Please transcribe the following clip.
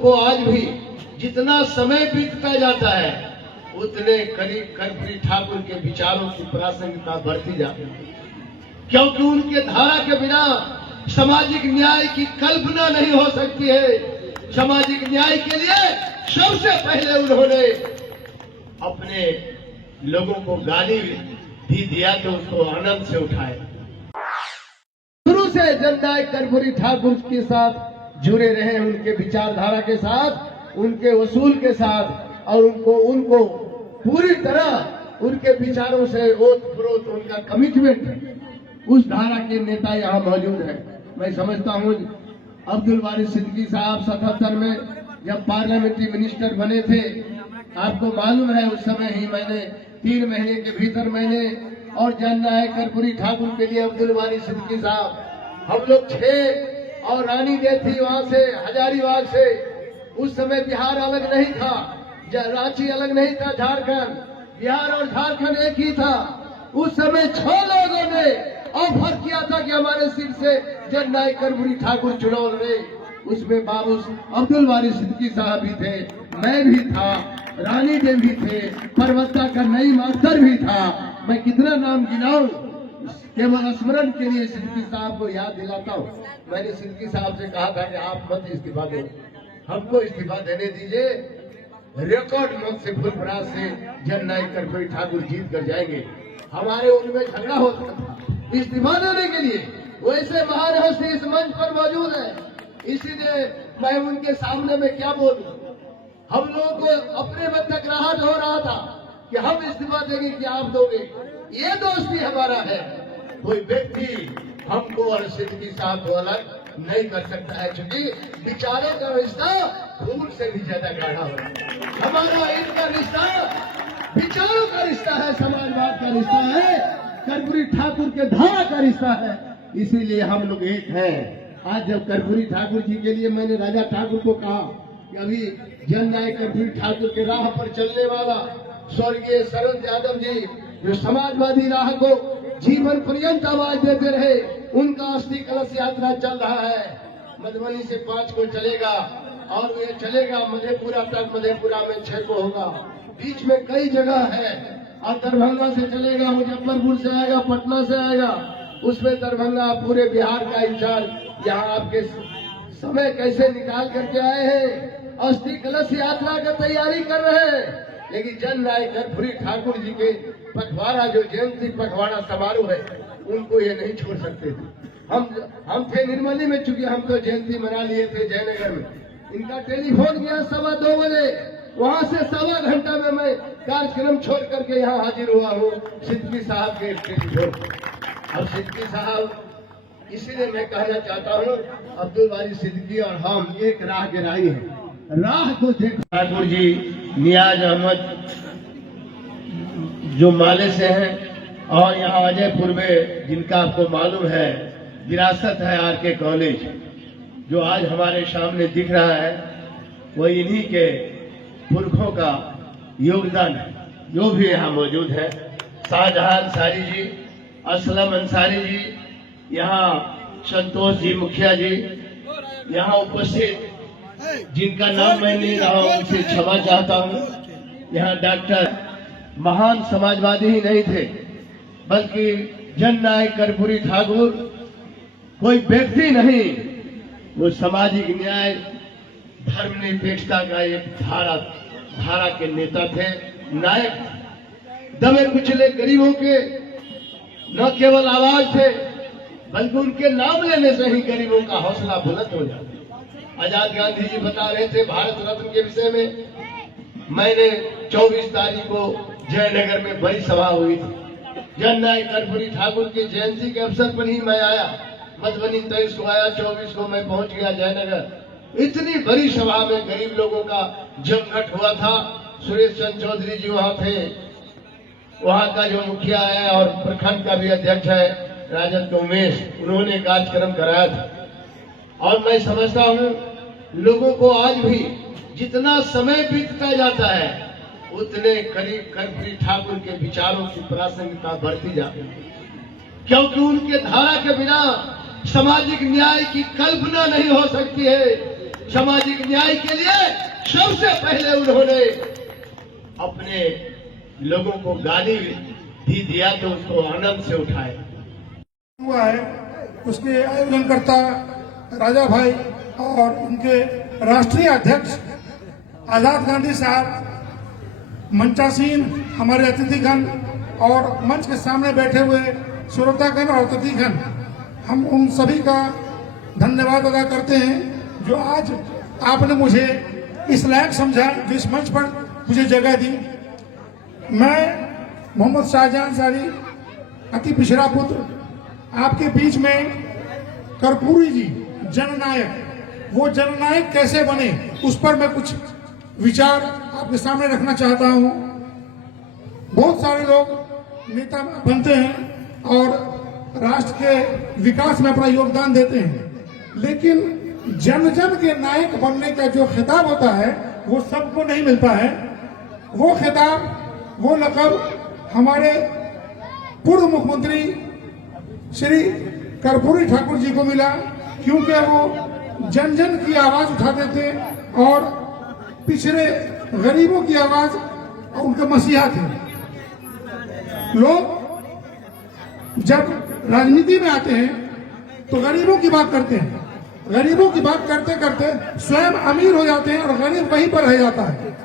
को आज भी जितना समय बीतता जाता है उतने करीब कर्पूरी ठाकुर के विचारों की प्रासंगिकता बढ़ती जाती है, क्योंकि उनके धारा के बिना सामाजिक न्याय की कल्पना नहीं हो सकती है। सामाजिक न्याय के लिए सबसे पहले उन्होंने अपने लोगों को गाली भी दिया तो उसको आनंद से उठाए। शुरू से जननायक कर्पूरी ठाकुर के साथ जुड़े रहे, उनके विचारधारा के साथ, उनके वसूल के साथ, और उनको पूरी तरह उनके विचारों से ओतप्रोत उनका कमिटमेंट, उस धारा के नेता यहाँ मौजूद है। मैं समझता हूँ अब्दुल वारिस सिद्दीकी साहब 77 में जब पार्लियामेंट्री मिनिस्टर बने थे, आपको मालूम है उस समय ही मैंने 3 महीने के भीतर मैंने और जननायक कर्पूरी ठाकुर के लिए अब्दुल वारिस सिद्दीकी साहब, हम लोग 6 और रानी दे थी वहाँ से हजारीबाग से। उस समय बिहार अलग नहीं था, रांची अलग नहीं था, झारखंड, बिहार और झारखंड एक ही था। उस समय 6 लोगों ने ऑफर किया था कि हमारे सिर से जननायक कर्पूरी ठाकुर चुनाव लड़े। उसमें बाबू अब्दुल वारिस सिद्दीकी साहब भी थे, मैं भी था, रानी देवी भी थे, परवत्ता का नईम अख्तर भी था। मैं कितना नाम गिनाऊं, केवल स्मरण के लिए सिद्दीकी साहब को याद दिलाता हूँ। मैंने सिद्दीकी साहब से कहा था कि आप मत इस्तीफा दो, हमको इस्तीफा देने दीजिए, रिकॉर्ड मत से फुलपरास से जननायक कर्पूरी ठाकुर जीत कर जाएंगे। हमारे उनमें झगड़ा होता था इस्तीफा देने के लिए। वैसे महाराष्ट्र इस मंच पर मौजूद है, इसीलिए मैं उनके सामने में क्या बोलूं। हम लोगों को अपने में तकराहट हो रहा था कि हम इस्तीफा देंगे कि आप दोगे, ये दोस्ती हमारा है। कोई व्यक्ति हमको और सिद्दीकी साहब को अलग नहीं कर सकता है, क्योंकि विचारों का रिश्ता खून से भी ज्यादा गाढ़ा हो। हमारा इनका रिश्ता विचारों का रिश्ता है, समाजवाद का रिश्ता है, कर्पूरी ठाकुर के धारा का रिश्ता है, इसीलिए हम लोग एक हैं। आज जब कर्पूरी ठाकुर जी के लिए मैंने राजा ठाकुर को कहा कि अभी जननायक कर्पूरी ठाकुर के राह पर चलने वाला स्वर्गीय शरद यादव जी, जो समाजवादी राह को जीवन पर्यंत आवाज देते रहे, उनका अस्थि कलश यात्रा चल रहा है। मधुबनी से 5 को चलेगा और ये चलेगा मधेपुरा तक, मधेपुरा में 6 को होगा, बीच में कई जगह है। और दरभंगा से चलेगा, मुजफ्फरपुर से आएगा, पटना से आएगा, उसमें दरभंगा पूरे बिहार का इंचार्ज। यहाँ आपके समय कैसे निकाल करके आए हैं, अस्थि कलश यात्रा का तैयारी कर रहे हैं, लेकिन जननायक कर्पूरी ठाकुर जी के पखवाड़ा, जो जयंती पखवाड़ा समारोह है, उनको ये नहीं छोड़ सकते थे। हम थे निर्मली में, चूंकि हम तो जयंती मना लिए थे जयनगर में। इनका टेलीफोन गया 2:15 बजे, वहाँ से 1.25 घंटा में मैं कार्यक्रम छोड़ करके यहाँ हाजिर हुआ हूँ सिद्दीकी साहब के टेलीफोन। अब सिद्दीकी साहब, इसीलिए मैं कहना चाहता हूँ अब्दुल वारिस सिद्दीकी और हम एक राह के राही हैं। राह को देख ठाकुर जी नियाज अहमद जो माले से हैं, और यहाँ अजयपुर में जिनका आपको मालूम है विरासत है आरके कॉलेज, जो आज हमारे सामने दिख रहा है, वो इन्हीं के पुरखों का योगदान है, जो भी यहाँ मौजूद है। शाहजहां अंसारी जी, असलम अंसारी जी, यहाँ संतोष जी मुखिया जी यहाँ उपस्थित, जिनका नाम मैं नहीं रहा हूं उनसे क्षमा चाहता हूं। यहाँ डॉक्टर महान समाजवादी ही नहीं थे, बल्कि जननायक कर्पूरी ठाकुर कोई व्यक्ति नहीं, वो सामाजिक न्याय, धर्मनिरपेक्षता का एक धारा के नेता थे, नायक। दबे कुचले गरीबों के न केवल आवाज थे, बल्कि उनके नाम लेने से ही गरीबों का हौसला बुलंद हो जाता। आजाद गांधी जी बता रहे थे भारत रत्न के विषय में, मैंने 24 तारीख को जयनगर में बड़ी सभा हुई थी। जननायक कर्पूरी ठाकुर की जयंती के अवसर पर ही मैं आया, मधुबनी 23 को आया, 24 को मैं पहुंच गया जयनगर। इतनी बड़ी सभा में गरीब लोगों का जमघट हुआ था। सुरेश चंद्र चौधरी जी वहां थे, वहां का जो मुखिया है और प्रखंड का भी अध्यक्ष है राजद के उमेश, उन्होंने कार्यक्रम कराया था। और मैं समझता हूं लोगों को आज भी जितना समय बीतता जाता है उतने करीब कर्पूरी ठाकुर के विचारों की प्रासंगिकता बढ़ती जाती है, क्योंकि उनके धारा के बिना सामाजिक न्याय की कल्पना नहीं हो सकती है। सामाजिक न्याय के लिए सबसे पहले उन्होंने अपने लोगों को गाली भी दिया तो उसको आनंद से उठाए हुआ है। उसके आयोजनकर्ता राजा भाई और उनके राष्ट्रीय अध्यक्ष आजाद गांधी साहब, मंचासीन हमारे अतिथिगण और मंच के सामने बैठे हुए श्रोतागण और अतिथिगण, हम उन सभी का धन्यवाद अदा करते हैं जो आज आपने मुझे इस लायक समझा, जो इस मंच पर मुझे जगह दी। मैं मोहम्मद शाहजहां अंसारी, अति पिछड़ा पुत्र, आपके बीच में कर्पूरी जी जननायक, वो जननायक कैसे बने उस पर मैं कुछ विचार आपके सामने रखना चाहता हूं। बहुत सारे लोग नेता बनते हैं और राष्ट्र के विकास में अपना योगदान देते हैं, लेकिन जन जन के नायक बनने का जो खिताब होता है वो सबको नहीं मिलता है। वो खिताब, वो लक़ब हमारे पूर्व मुख्यमंत्री श्री कर्पूरी ठाकुर जी को मिला, क्योंकि वो जन जन की आवाज उठाते थे और पिछड़े गरीबों की आवाज और उनके मसीहा थे। लोग जब राजनीति में आते हैं तो गरीबों की बात करते हैं, गरीबों की बात करते करते स्वयं अमीर हो जाते हैं और गरीब वहीं पर रह जाता है।